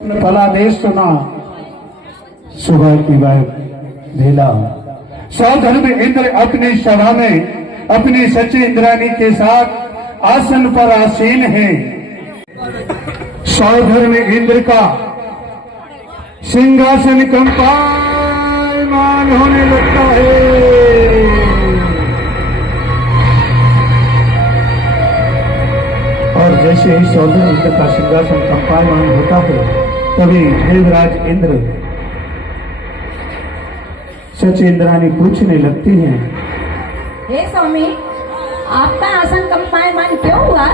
फलादेश सुना सुबह की बेला सौधर्म इंद्र अपनी सभा में अपनी सची इंद्राणी के साथ आसन पर आसीन है। सौधर्म इंद्र का सिंहासन कंपायमान होने लगता है। और जैसे ही सौधर्म इंद्र का सिंहासन कंपायमान होता है तभी देवराज इंद्र सच इंद्राणी पूछने लगती हैं, हे स्वामी, आपका आसन कंपायमान क्यों हुआ?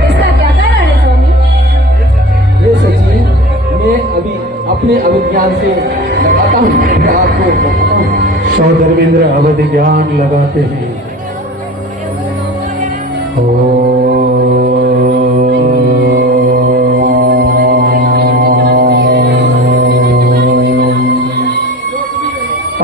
इसका क्या कारण है स्वामी? ये सची, मैं अभी अपने अभिज्ञान से लगाता हूँ, मैं आपको बताता हूँ। सौधर्मेंद्र अवधि ज्ञान लगाते हैं।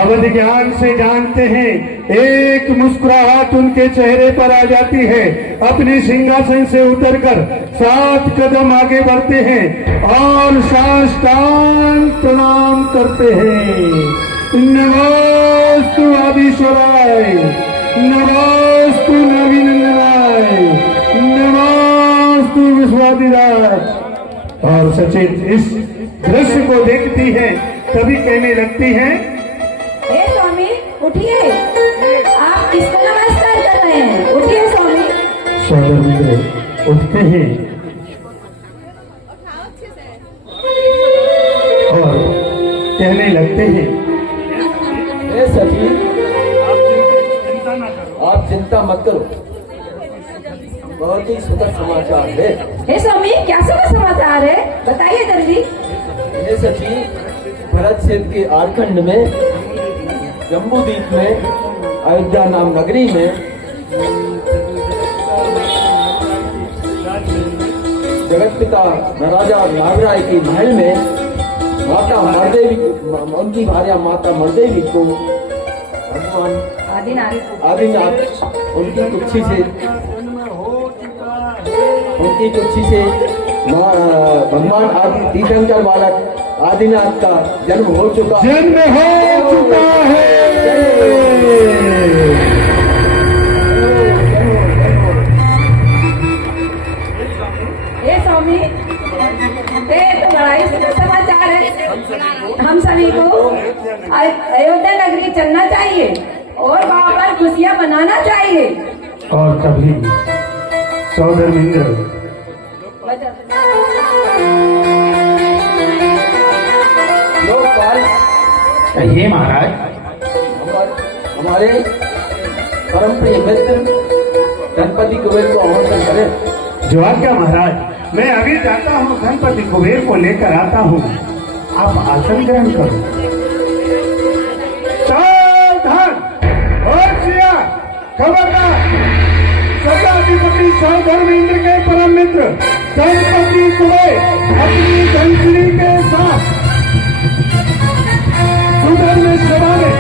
अवधि ज्ञान से जानते हैं, एक मुस्कुराहट उनके चेहरे पर आ जाती है। अपने सिंहासन से उतरकर 7 कदम आगे बढ़ते हैं और साष्टांग प्रणाम करते हैं। नमोस्तु आदिश्वराय, नमोस्तु नवीनराय, नमोस्तु विश्वादिराय। और सचिन इस दृश्य को देखती है तभी कहने लगती है, हे स्वामी, उठिए, आप किसको नमस्कार कर रहे हैं? उठिए स्वामी। सौधर्मेंद्र उठते हैं और कहने लगते हैं, ए सखी, आप चिंता मत करो, बहुत ही सुखद समाचार है। हे स्वामी, क्या सुखद समाचार है? बताइए जल्दी। ये सखी, भरत क्षेत्र के आरखंड में जम्बूद्वीप में अयोध्या नाम नगरी में जगत पिता महाराजा नागराय की महल में माता मरदेवी, उनकी भार्या माता मरदेवी को भगवान आदिनाथ उनकी कुक्षी से भगवान आदि तीर्थंकर बालक आदिनाथ का जन्म हो चुका है। हे स्वामी, ये तो बड़ा ही सुखद समाचार है। हम सभी को अयोध्या नगरी चलना चाहिए और वहाँ पर खुशियाँ मनाना चाहिए। और तभी सौधर्मेंद्र ये महाराज, हमारे परम प्रिय मित्र गणपति कुबेर को आमंत्रण करें। जो आज्ञा महाराज, मैं अभी जाता हूँ, गणपति कुबेर को लेकर आता हूँ, आप आसन ग्रहण करो। सावधान, होशिया, खबरदार, सदाधिपति सौधर्मेंद्र के परम मित्र गणपति कुबेर अपनी धनश्री के साथ सुधर्म सभा में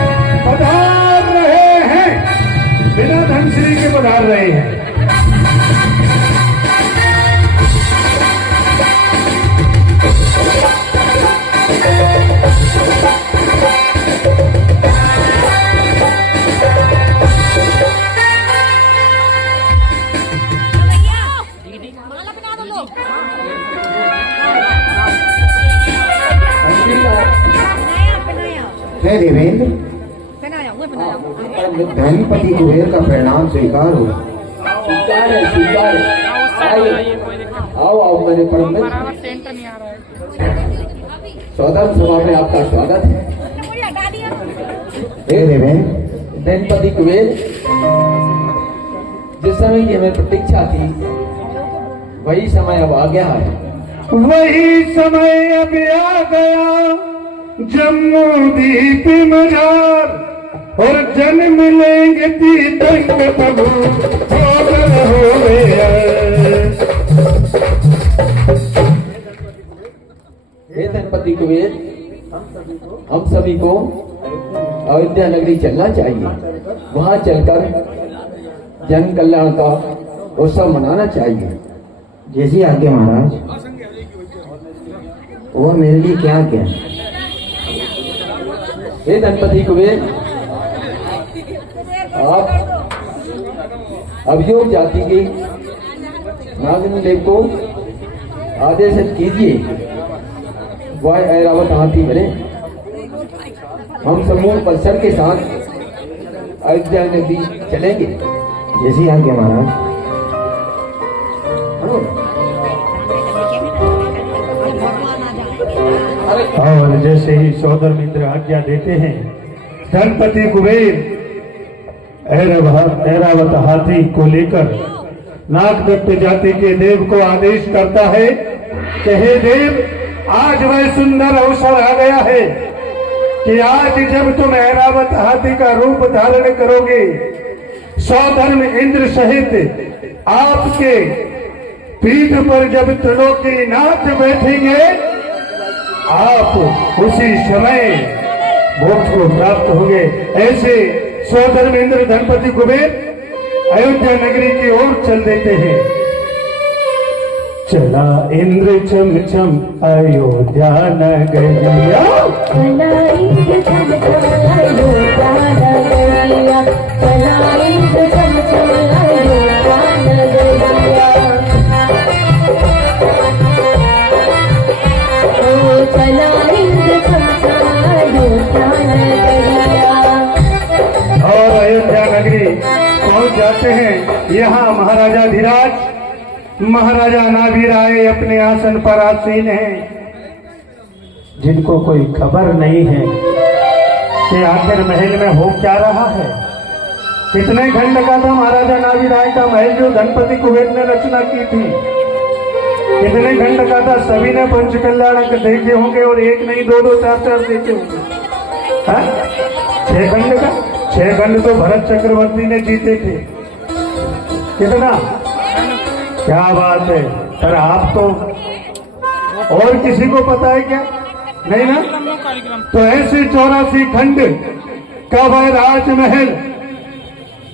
पधार रहे हैं। बिना धनश्री के पधार रहे हैं। हे देवेंद्र, धनपति कुबेर का प्रणाम स्वीकार हो। स्वीकार है, स्वीकार है। आओ आओ मेरे परम मित्र, सौधर्म सभा में आपका स्वागत है। हे देवेंद्र, धनपति कुबेर, जिस समय की हमें प्रतीक्षा थी वही समय अब आ गया है। वही समय अब आ गया, जम्बूद्वीप मजार और जन्म लेंगे तीर्थंकर प्रभु हो गया। हे धनपति कुबेर, हम सभी को अयोध्या नगरी चलना चाहिए। वहाँ चलकर जन कल्याण का उत्सव मनाना चाहिए। जैसी आज्ञा महाराज। और मेरे लिए क्या क्या? हे धनपति कुबेर, आप अभियोग जाति के नागिन देव को आदेश कीजिए, वह ऐरावत हाथी बने। हम समूह परिसर के साथ अयोध्या नगरी चलेंगे। जैसी आज्ञा महाराज। और जैसे ही सौदर मित्र आज्ञा देते हैं, धनपति कुबेर ऐरावत हाथी को लेकर नागदत्त जाति के देव को आदेश करता है कि हे देव, आज वह सुंदर अवसर आ गया है कि आज जब तुम ऐरावत हाथी का रूप धारण करोगे, सौधर्म इंद्र सहित आपके पीठ पर जब त्रिलोकीनाथ बैठेंगे, आप उसी समय मोक्ष को प्राप्त होंगे। ऐसे सौधर्म इंद्र धनपति कुबेर अयोध्या नगरी की ओर चल देते हैं। चला इंद्र चम चम अयोध्या नगरिया, चला इंद्र चम चम अयोध्या नगरिया, चला इंद्र चम चम अयोध्या नगरिया, ओ चला इंद्र चम चम अयोध्या नगरिया। और अयोध्या नगरी पहुंच जाते हैं। यहाँ महाराजा धीराज, महाराजा नाभिराय अपने आसन पर आसीन हैं, जिनको कोई खबर नहीं है कि आखिर महल में हो क्या रहा है। कितने खंड का था महाराजा नाभिराय का महल जो धनपति कुबेर ने रचना की थी? कितने खंड का था? सभी ने पंचकल्याणक देखे होंगे, और एक नहीं, दो दो चार चार देखे होंगे। हाँ? 6 खंड का? 6 खंड तो भरत चक्रवर्ती ने जीते थे। कितना? क्या बात है। पर आप तो, और किसी को पता है क्या? नहीं ना? तो ऐसे 84 खंड का वह राजमहल,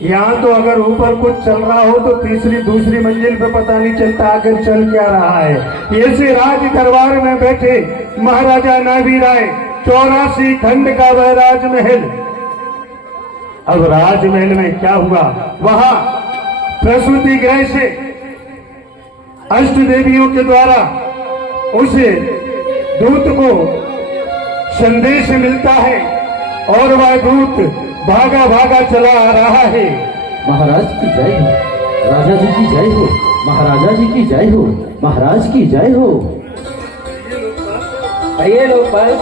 यहाँ तो अगर ऊपर कुछ चल रहा हो तो तीसरी दूसरी मंजिल पे पता नहीं चलता आखिर चल क्या रहा है। ऐसे राज दरबार में बैठे महाराजा नाभिराय, 84 खंड का वह राजमहल। अब राजमहल में क्या हुआ? वहां प्रसूति गृह से अष्ट देवियों के द्वारा उसे दूत को संदेश मिलता है, और वह दूत भागा भागा चला आ रहा है। महाराज की जय हो, राजा जी की जय हो, महाराजा जी की जय हो, महाराज की जय हो। ये लोकपाल,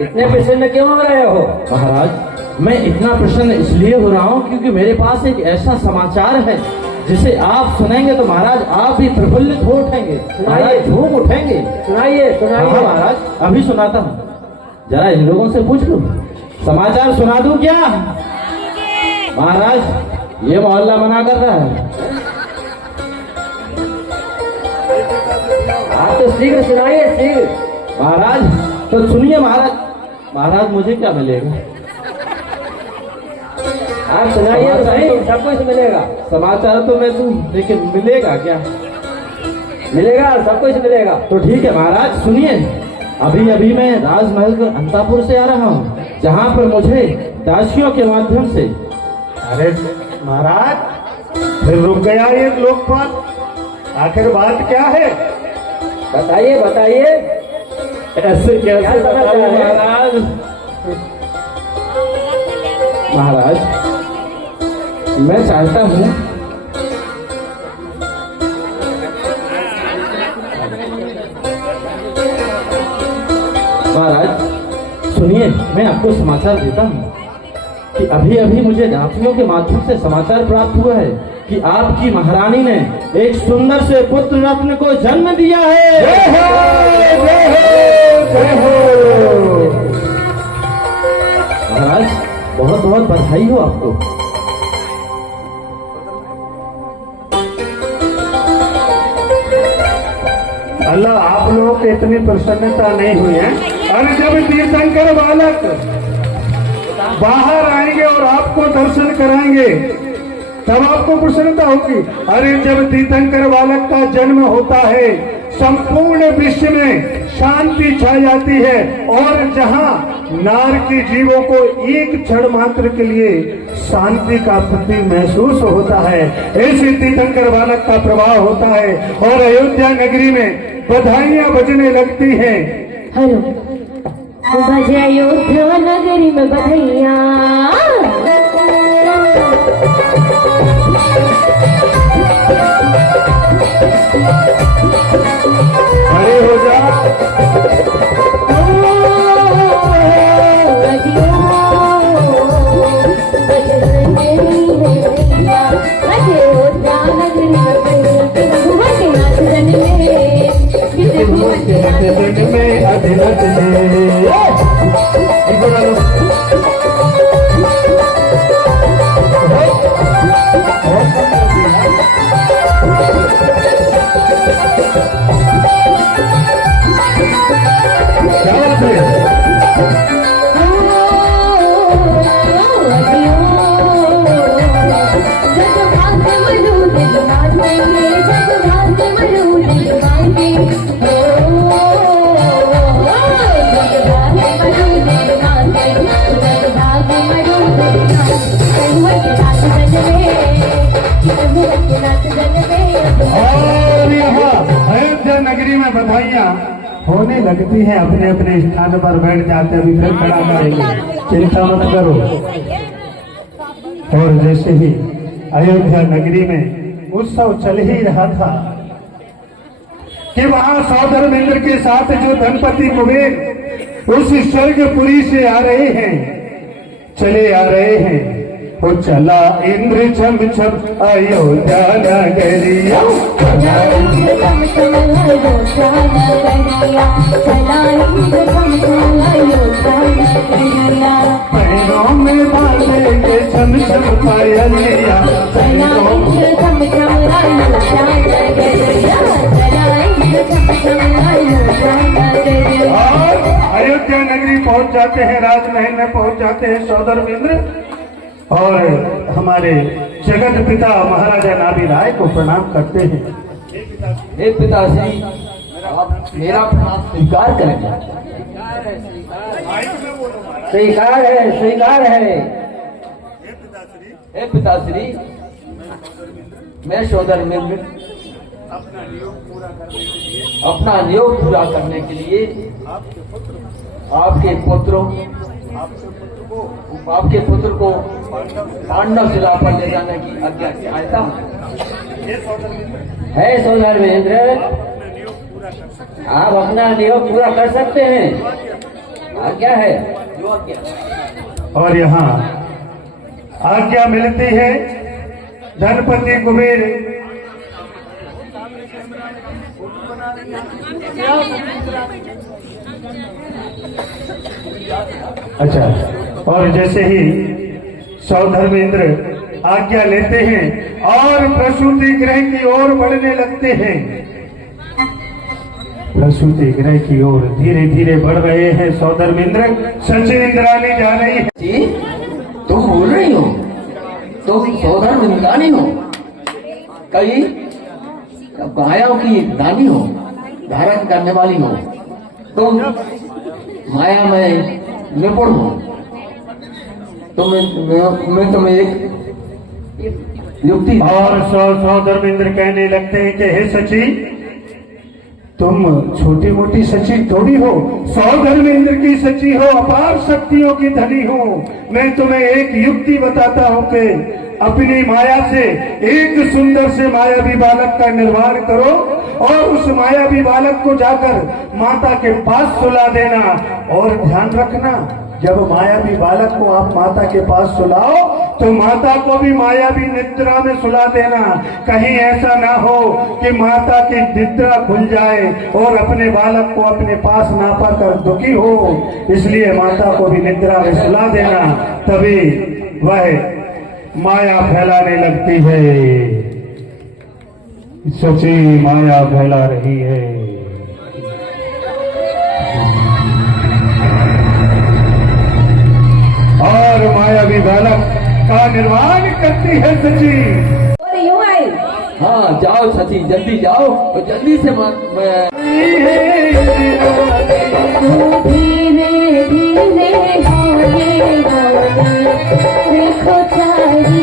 इतने प्रसन्न क्यों हो रहे हो? महाराज, मैं इतना प्रसन्न इसलिए हो रहा हूँ क्योंकि मेरे पास एक ऐसा समाचार है जिसे आप सुनेंगे तो महाराज आप भी प्रफुल्लित हो उठेंगे, महाराज झूम उठेंगे। सुनाइए सुनाइए। हाँ महाराज, अभी सुनाता हूँ, जरा इन लोगों से पूछ लो, समाचार सुना दूं क्या? महाराज ये मोहल्ला मना कर रहा है। आप तो शीघ्र सुनाइए, शीघ्र। महाराज तो सुनिए महाराज। महाराज मुझे क्या मिलेगा? आप सुनाइए तो सही, सब कुछ मिलेगा। समाचार तो मैं दूं, लेकिन मिलेगा क्या? मिलेगा, सब कुछ मिलेगा। तो ठीक है महाराज सुनिए। अभी अभी मैं राजमहल के अंतापुर से आ रहा हूँ, जहाँ पर मुझे दासियों के माध्यम से। अरे महाराज, फिर रुक गया ये लोकपाल, आखिर बात क्या है? बताइए बताइए। ऐसे क्या कैसे समाचार बताऊं है? महाराज? महाराज मैं चाहता हूँ महाराज सुनिए, मैं आपको समाचार देता हूँ कि अभी अभी मुझे दासियों के माध्यम से समाचार प्राप्त हुआ है कि आपकी महारानी ने एक सुंदर से पुत्र रत्न को जन्म दिया है। जय हो, जय हो, जय हो। महाराज बहुत बहुत बधाई हो आपको। अल्लाह, आप लोगों को इतनी प्रसन्नता नहीं हुई है। अरे जब तीर्थंकर बालक बाहर आएंगे और आपको दर्शन कराएंगे तब आपको प्रसन्नता होगी। अरे जब तीर्थंकर बालक का जन्म होता है संपूर्ण विश्व में शांति छा जाती है, और जहां नार के जीवों को एक क्षण मात्र के लिए शांति का प्रति महसूस होता है, ऐसे तीर्थंकर बालक का प्रभाव होता है और अयोध्या नगरी में बधाइयां बजने लगती हैं। हेलो, बजे अयोध्या नगरी में बधाइयाँ। खड़े हो जा। में अधिनत और यहाँ अयोध्या नगरी में बधाइयाँ होने लगती हैं। अपने अपने स्थान पर बैठ जाते, अभी फिर खड़ा करेंगे, चिंता मत करो। और जैसे ही अयोध्या नगरी में उत्सव चल ही रहा था कि वहां सौदर इंद्र के साथ जो धनपति कुबेर उस स्वर्गपुरी से आ रहे हैं, चले आ रहे हैं। वो चला इंद्र छम छम अयोध्या नगरिया, चला इंद्र छम छम अयोध्या नगरिया, चला इंद्र छम छम अयोध्या नगरिया। पैरों में बांधेंगे छम छम पायलिया, चला इंद्र छम छम अयोध्या नगरिया, चला इंद्र छम छम अयोध्या नगरिया। और अयोध्या नगरी पहुंच जाते हैं, राजमहल में पहुंच जाते हैं सौदर इंद्र, और हमारे जगत पिता महाराजा नाभि राय को प्रणाम करते हैं। हे पिताश्री, आप मेरा प्रणाम स्वीकार करेंगे। स्वीकार है, स्वीकार है। हे पिताश्री, मैं सौदर मित्र अपना नियोग पूरा करने के लिए आपके पुत्र को पांडव शिला पर ले जाने की आज्ञा चाहता हूँ। है सौदर महेंद्र, आप अपना नियोग पूरा कर सकते हैं। आज्ञा है, जो आज्ञा। और यहाँ आज्ञा मिलती है धनपति कुबेर अच्छा। और जैसे ही सौधर्मेंद्र आज्ञा लेते हैं और प्रसूति गृह की ओर बढ़ने लगते हैं। प्रसूति गृह की ओर धीरे धीरे बढ़ रहे हैं सौधर्मेंद्र। सचिन इंद्राणी जा रही है। जी, तुम बोल रही हो? तुम सौदर इंद्राणी हो? कई गायों की रानी हो, धारण करने वाली हो, तुम माया में निपुण हो। मैं तुम्हें एक युक्ति। और सौधर्मेंद्र कहने लगते हैं कि हे सची, तुम छोटी मोटी सची थोड़ी हो, सौधर्मेंद्र की सची हो, अपार शक्तियों की धनी हो। मैं तुम्हें एक युक्ति बताता हूँ कि अपनी माया से एक सुंदर से मायावी बालक का निर्माण करो और उस मायावी बालक को जाकर माता के पास सुला देना। और ध्यान रखना, जब मायावी बालक को आप माता के पास सुलाओ तो माता को भी मायावी निद्रा में सुला देना। कहीं ऐसा ना हो कि माता की निद्रा खुल जाए और अपने बालक को अपने पास ना पाकर दुखी हो, इसलिए माता को भी निद्रा में सुला देना, तभी वह माया फैलाने लगती है। सची माया फैला रही है। और मायावी बालक का निर्माण करती है सची। और यूं आई। हाँ जाओ सची, जल्दी जाओ और जल्दी से मैं धीरे धीरे बोले बोले देखो सारी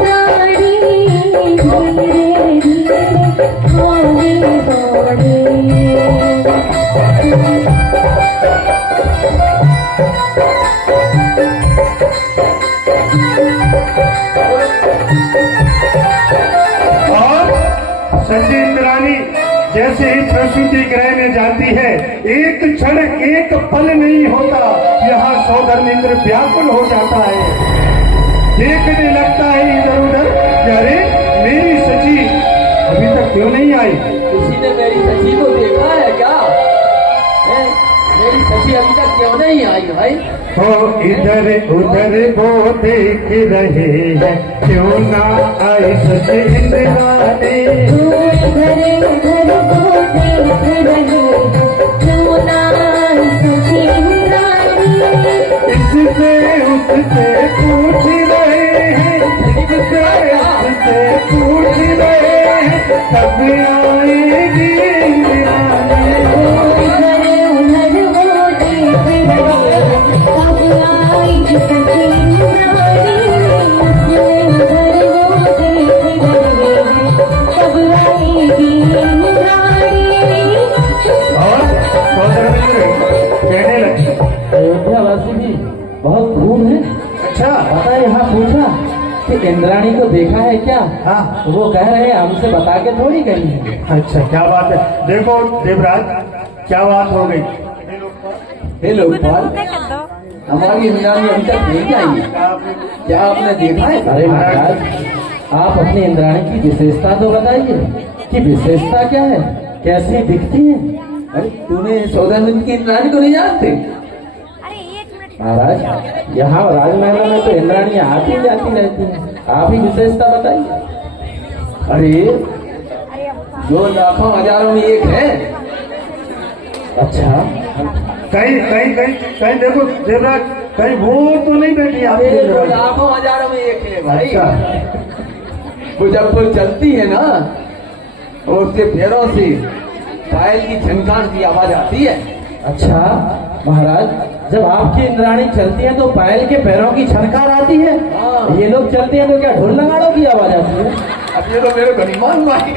गाड़ी धीरे धीरे बोले बोले और सची इंद्राणी जैसे ही प्रसूति गृह में जाती है, एक क्षण एक पल नहीं होता, यहाँ सौधर्मेंद्र व्याकुल हो जाता है, देखने लगता है इधर उधर, अरे मेरी सची अभी तक क्यों नहीं आई? किसी ने मेरी सची को देखा है क्या? मेरी सची अभी तक क्यों नहीं आई भाई? हो इधर उधर वो देख रहे हैं, क्यों ना आई सची इंद्राणी? घरे घर को देख रहे क्यों ना सची इंद्राणी? इससे उससे पूछ रहे हैं, इससे उससे पूछ रहे हैं, कब आएगी इंद्राणी? घरे उधर वो देख रहे कब आएगी सची इंद्राणी? घरे उधर वो देख रहे कब आएगी इंद्राणी? और सौधर्मेंद्र कहने लगे, अयोध्यावासी भी बहुत खूब है। अच्छा पता यहाँ पूछा कि इंद्राणी को देखा है क्या? हाँ। वो कह रहे हैं हमसे बता के थोड़ी गई है। अच्छा क्या बात है, देखो देवराज क्या बात हो गई। हे लोकपाल, हमारी इंद्राणी अभी तक नहीं आई है, क्या आपने देखा है? अरे महाराज, आप अपनी इंद्राणी की विशेषता तो बताइए कि विशेषता क्या है, कैसी दिखती है? अरे तूने सौदानंद की इंद्राणी को नहीं जानते? महाराज, यहाँ राजमहल में तो इंद्राणियां आती जाती रहती हैं, आप ही विशेषता बताइए। अरे जो लाखों हजारों में एक है। अच्छा, कहीं कहीं कहीं कहीं देखो देवराज, कहीं वो तो नहीं बैठी आपकी अरे जो इंद्राणी? लाखों हजारों में एक है भाई। अच्छा वो जब वो चलती है ना, और उसके पैरों से पायल की झनकार की आवाज आती है। अच्छा महाराज, जब आपकी इंद्राणी चलती है तो पायल के पैरों की छनकार आती है, हाँ। ये लोग चलते हैं तो क्या ढोल नगाड़ों की आवाज आती है? अब ये तो मेरे को नहीं मालूम भाई,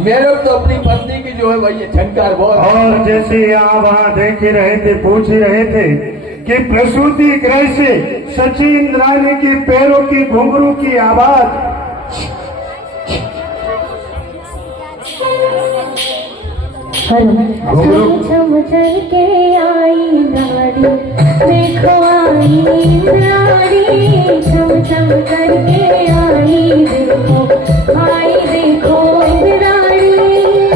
मेरे को तो अपनी पत्नी की जो है भाई ये झनकार बहुत। और जैसे यहाँ वहाँ देख ही रहे थे, पूछ ही रहे थे कि प्रसूति गृह से सची इंद्राणी के पैरों की घुंघरू की आवाज, छम चल के आई नारी देखो आई नारी छम छम करके आई देखो नारी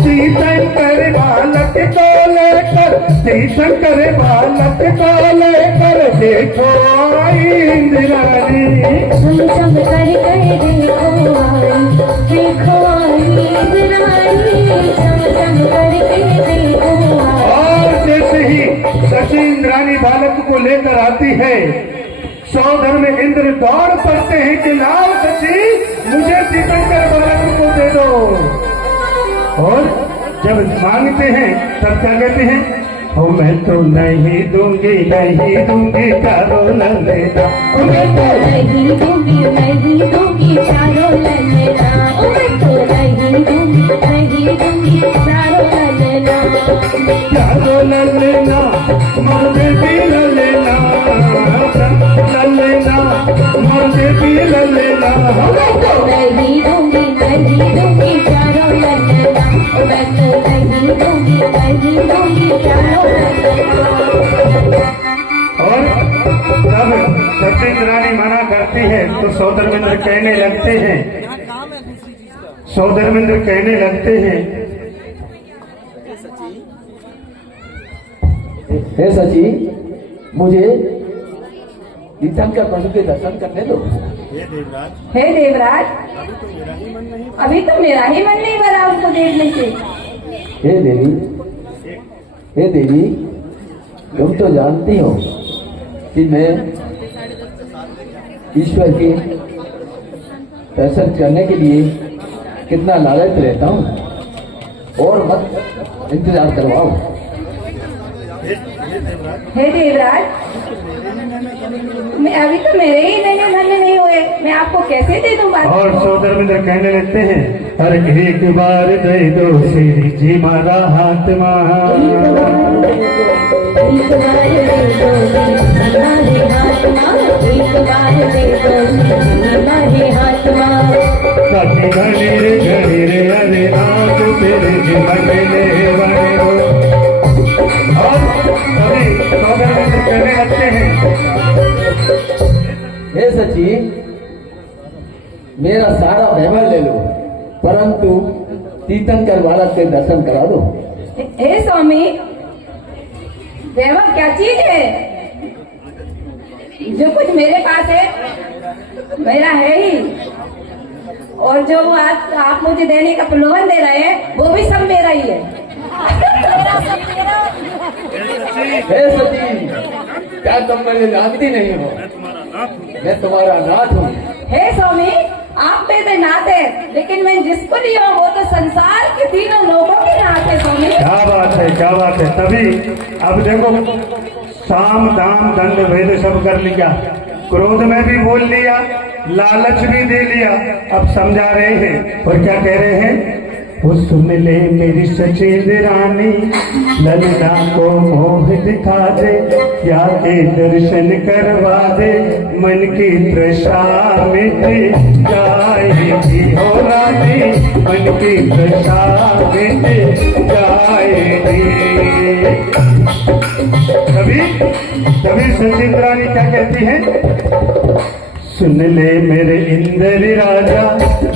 तीर्थंकर बालक को लेकर, तीर्थंकर बालक को लेकर देखो आई इंद्राणी। छम छम करके देखो आई नारी छम छम करके देखो आई। और जैसे ही सची इंद्राणी बालक को लेकर आती है, सौधर्म इंद्र दौड़ पड़ते हैं कि लाओ सची, मुझे तीर्थंकर बालक को दे दो। और जब मांगते हैं तब क्या कहते हैं, ओ मैं तो नहीं दूंगी, नहीं दूंगी, करो न लेना। मैं तो नहीं दूंगी चारों ललना। मैं तो नहीं दूंगी चारों ललना। करो न लेना, मुझे भी न लेना, न लेना, मुझे भी न लेना। मैं तो नहीं दूंगी चारों ललना। मैं तो नहीं दूंगी चारों ललना। और तब सची इंद्राणी मना करती है तो सौधर्मेंद्र कहने लगते हैं, सौधर्मेंद्र कहने लगते हैं, हे सची, मुझे तीर्थंकर प्रभु के दर्शन करने दो। हे देवराज, अभी तो मेरा ही मन नहीं भरा उसको देखने से। हे देवी, हे देवी, तुम तो जानती हो कि मैं ईश्वर के दर्शन करने के लिए कितना लालच रहता हूँ, और मत इंतजार करवाओ। हे देवराज, मैं अभी तो मेरे ही नैने धन्य नहीं हुए, मैं आपको कैसे दे दूं बात? और सौदर मित्र कहने लगते हैं, हर एक बार दे दो श्री जी मारा हाथ एक बार दे दो हमारे हाथ माँ, एक बार दे दो हमारे हाथ माँ। कभी घड़ी रे अरे नाथ तेरे जीवन ले बने हो। और सभी सौदर मित्र कहने लगते हैं, हे सची, मेरा सारा वैभव ले लो, परंतु तीर्थंकर बालक के दर्शन करा दो। हे स्वामी, वैभव क्या चीज है? जो कुछ मेरे पास है मेरा है ही, और जो आज आप मुझे देने का प्रलोभन दे रहे हैं वो भी सब मेरा ही है। हे सची, क्या तुम मुझे जानती नहीं हो? मैं तुम्हारा नाथ हूँ। हे स्वामी, आप मेरे नाथ है, लेकिन मैं जिसको लिया हूँ वो तो संसार के तीनों लोगों के नाथ है स्वामी। क्या बात है, क्या बात है। तभी अब देखो, साम दाम दंड भेद सब कर लिया, क्रोध में भी बोल लिया, लालच भी दे लिया, अब समझा रहे हैं। और क्या कह रहे हैं, वो सुन ले मेरी सचेत रानी, ललना को मोह दिखा दे, या के दर्शन करवा दे, मन की तृषा मिट जाएगी हो रानी, मन की तृषा मिट जाएगी। तभी सचेत रानी क्या कहती है, सुन ले मेरे इंद्र राजा,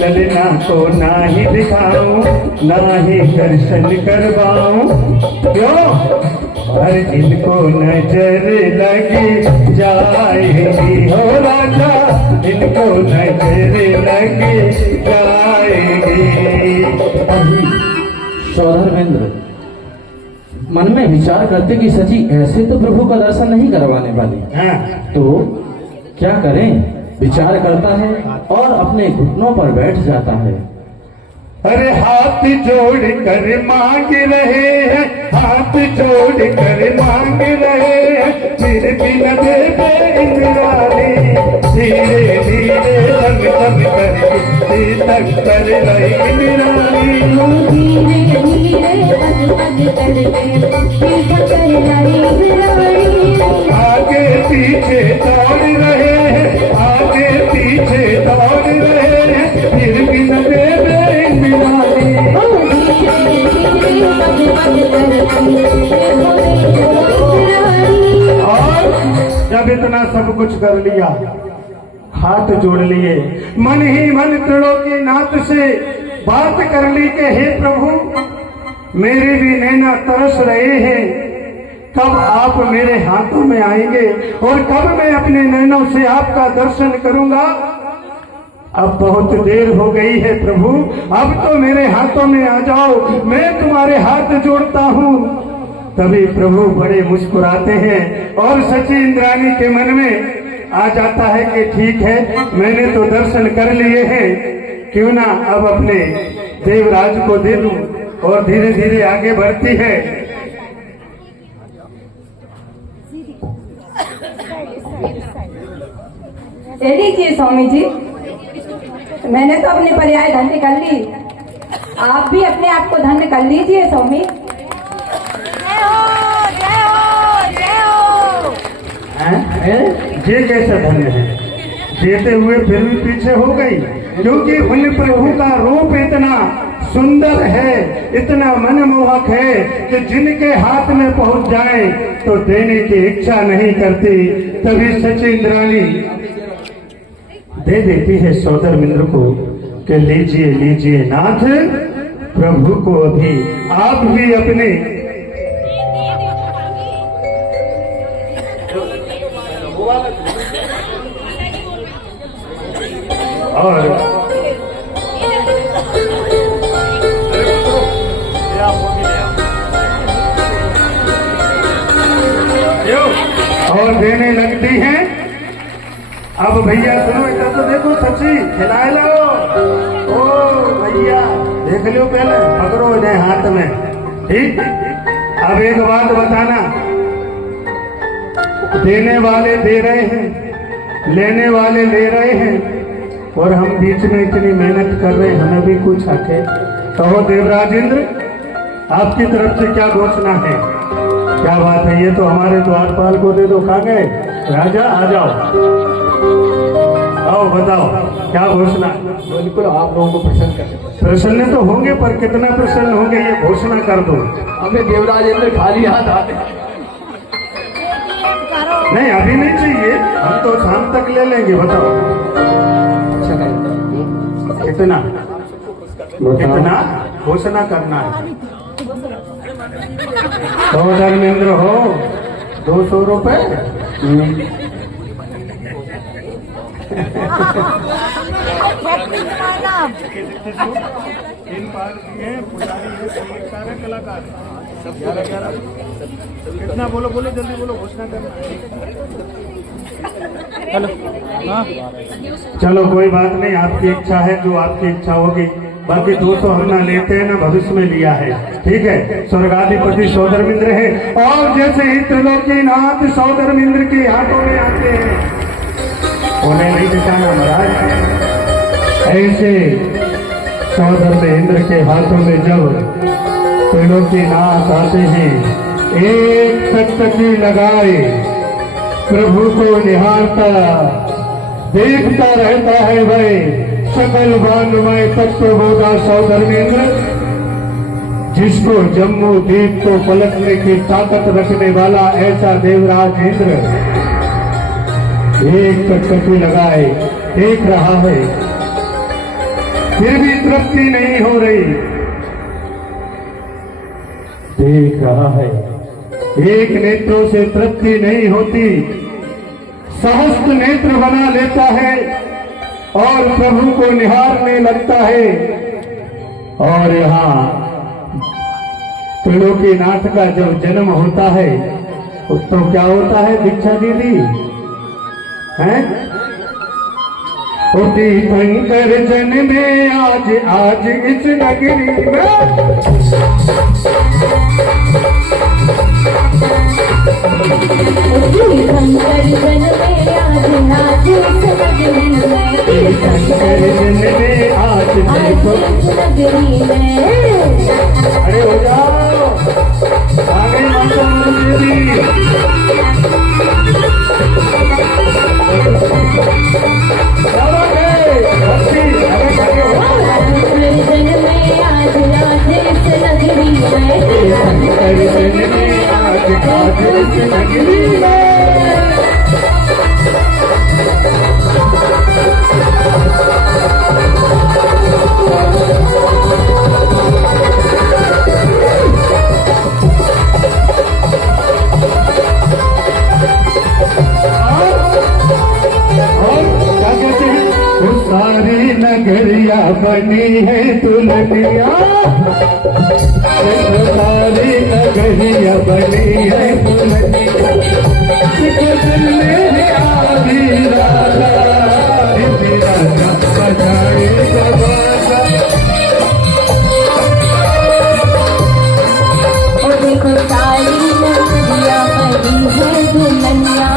ललना को ना ही दिखाऊं, ना ही दर्शन करवाऊं। क्यों? हर इनको नजर लगी जाएगी हो राजा, इनको नजर लगी जाएगी। सौधर्मेंद्र मन में विचार करते कि सची ऐसे तो प्रभु का दर्शन नहीं करवाने वाली, हाँ। तो क्या करें? विचार करता है और अपने घुटनों पर बैठ जाता है। अरे हाथ जोड़ कर मांग रहे हैं, हाथ जोड़ कर मांग रहे हैं, फिर भी न दे पे इंद्राणी, धीरे धीरे तब तब करके तक कर रही इंद्राणी। धीरे धीरे पग पग करके कर लाई इंद्राणी। आगे पीछे दौड़ रहे हैं, आगे पीछे दौड़ रहे हैं, फिर भी न दे पे इंद्राणी। और जब इतना सब कुछ कर लिया, हाथ जोड़ लिए, मन ही मन त्रिलों के नाथ से बात कर ली कि हे प्रभु, मेरे भी नैना तरस रहे हैं, कब आप मेरे हाथों में आएंगे और कब मैं अपने नैनों से आपका दर्शन करूंगा। अब बहुत देर हो गई है प्रभु, अब तो मेरे हाथों में आ जाओ, मैं तुम्हारे हाथ जोड़ता हूँ। तभी प्रभु बड़े मुस्कुराते हैं और सची इंद्राणी के मन में आ जाता है कि ठीक है, मैंने तो दर्शन कर लिए हैं, क्यों ना अब अपने देवराज को दे दूं। और धीरे धीरे आगे बढ़ती है। ये देखिए स्वामी जी, मैंने तो अपने पर्याय धन्य कर ली, आप भी अपने आप को धन्य कर लीजिए स्वामी। ये कैसा धन्य है, देते हुए फिर भी पीछे हो गई, क्योंकि उन प्रभु का रूप इतना सुंदर है, इतना मनमोहक है कि जिनके हाथ में पहुंच जाए तो देने की इच्छा नहीं करती। तभी सची इंद्राणी दे देती है सौदर मित्र को कि लीजिए लीजिए नाथ, प्रभु को अभी आप भी अपने और देने लगती हैं। अब भैया सुनो, इधर तो देखो, सच्ची खिलाए लो। ओ भैया देख लो, पहले पकड़ो इन्हें हाथ में, ठीक। अब एक बात बताना, देने वाले दे रहे हैं, लेने वाले ले रहे हैं, और हम बीच में इतनी मेहनत कर रहे हैं, हमें भी कुछ आके कहो। देवराज इंद्र, आपकी तरफ से क्या घोषणा है? क्या बात है, ये तो हमारे द्वारपाल को दे दो। कहाँ गए राजा? आ जाओ, आओ बताओ क्या घोषणा। बिल्कुल आप लोगों को प्रसन्न कर, प्रसन्न तो होंगे, पर कितना प्रसन्न होंगे ये घोषणा कर दो। हमें देवराज इंद्र खाली हाथ आते हैं। नहीं अभी नहीं चाहिए, हम तो शाम तक ले लेंगे। बताओ अच्छा करें। कितना कितना घोषणा करना है? तो धर्मेंद्र हो 200 रुपए। कलाकार 11 कितना बोलो, बोलो जल्दी बोलो, घोषणा करना। चलो कोई बात नहीं, आपकी इच्छा है, जो आपकी इच्छा होगी। बाकी 200 हम ना लेते हैं ना भविष्य में लिया है, ठीक है। स्वर्गाधिपति सौधर्मिंद्र है, और जैसे ही त्रिलोकीनाथ सौधर्मिंद्र के हाथों में आते हैं, उन्हें नहीं दिखाना महाराज। ऐसे सौधर्मेंद्र के हाथों में जब त्रिलोकीनाथ आते हैं, एक टकटकी लगाए प्रभु को निहारता देखता रहता है वह सकल भानुमय तत्वबोधा सौधर्मेंद्र, जिसको जम्मू द्वीप को पलटने की ताकत रखने वाला ऐसा देवराज इंद्र एक टकटकी लगाए देख रहा है, फिर भी तृप्ति नहीं हो रही। देख रहा है, एक नेत्रों से तृप्ति नहीं होती, सहस्त्र नेत्र बना लेता है और प्रभु को निहारने लगता है। और यहाँ त्रिलोकीनाथ का जब जन्म होता है तो क्या होता है दीक्षा दीदी हैं? तीर्थंकर जन्मे आज आज इस नगरी में, शंकर जन्मे आज नगरी में। अरे हो जाओ आगे माता मंदिर। नगरिया बनी है दुल्हनिया, सारी नगरिया बनी है दुल्हनिया, मेरे आधी राजा राजा बजाए बाजा। देखो सारी नगरिया बनी है दुल्हनिया,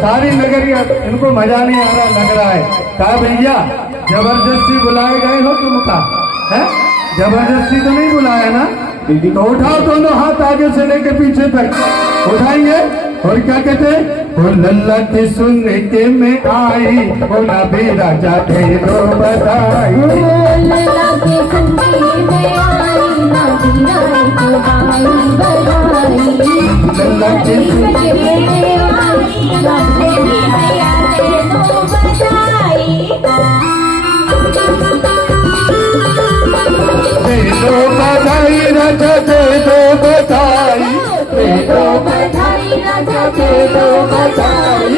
सारी नगरिया इनको मजा नहीं आ रहा, लग रहा है। कहा भैया जबरदस्ती बुलाए गए हो तुम? का है जबरदस्ती तो नहीं बुलाया ना? तो उठाओ दोनों हाथ आगे से लेके पीछे तक उठाएंगे और क्या कहते हैं? वो लल्ला के सुन के में आई, वो ना बेरा जाते रो बधाई, लल्ला के सुन के में आई, ना बेरा को बधाई, लल्ला के सुन के में आई, ना बेरा को बधाई। दे दो बधाई राजा, दे दो बधाई, दे दो बधाई राजा, दे दो बधाई,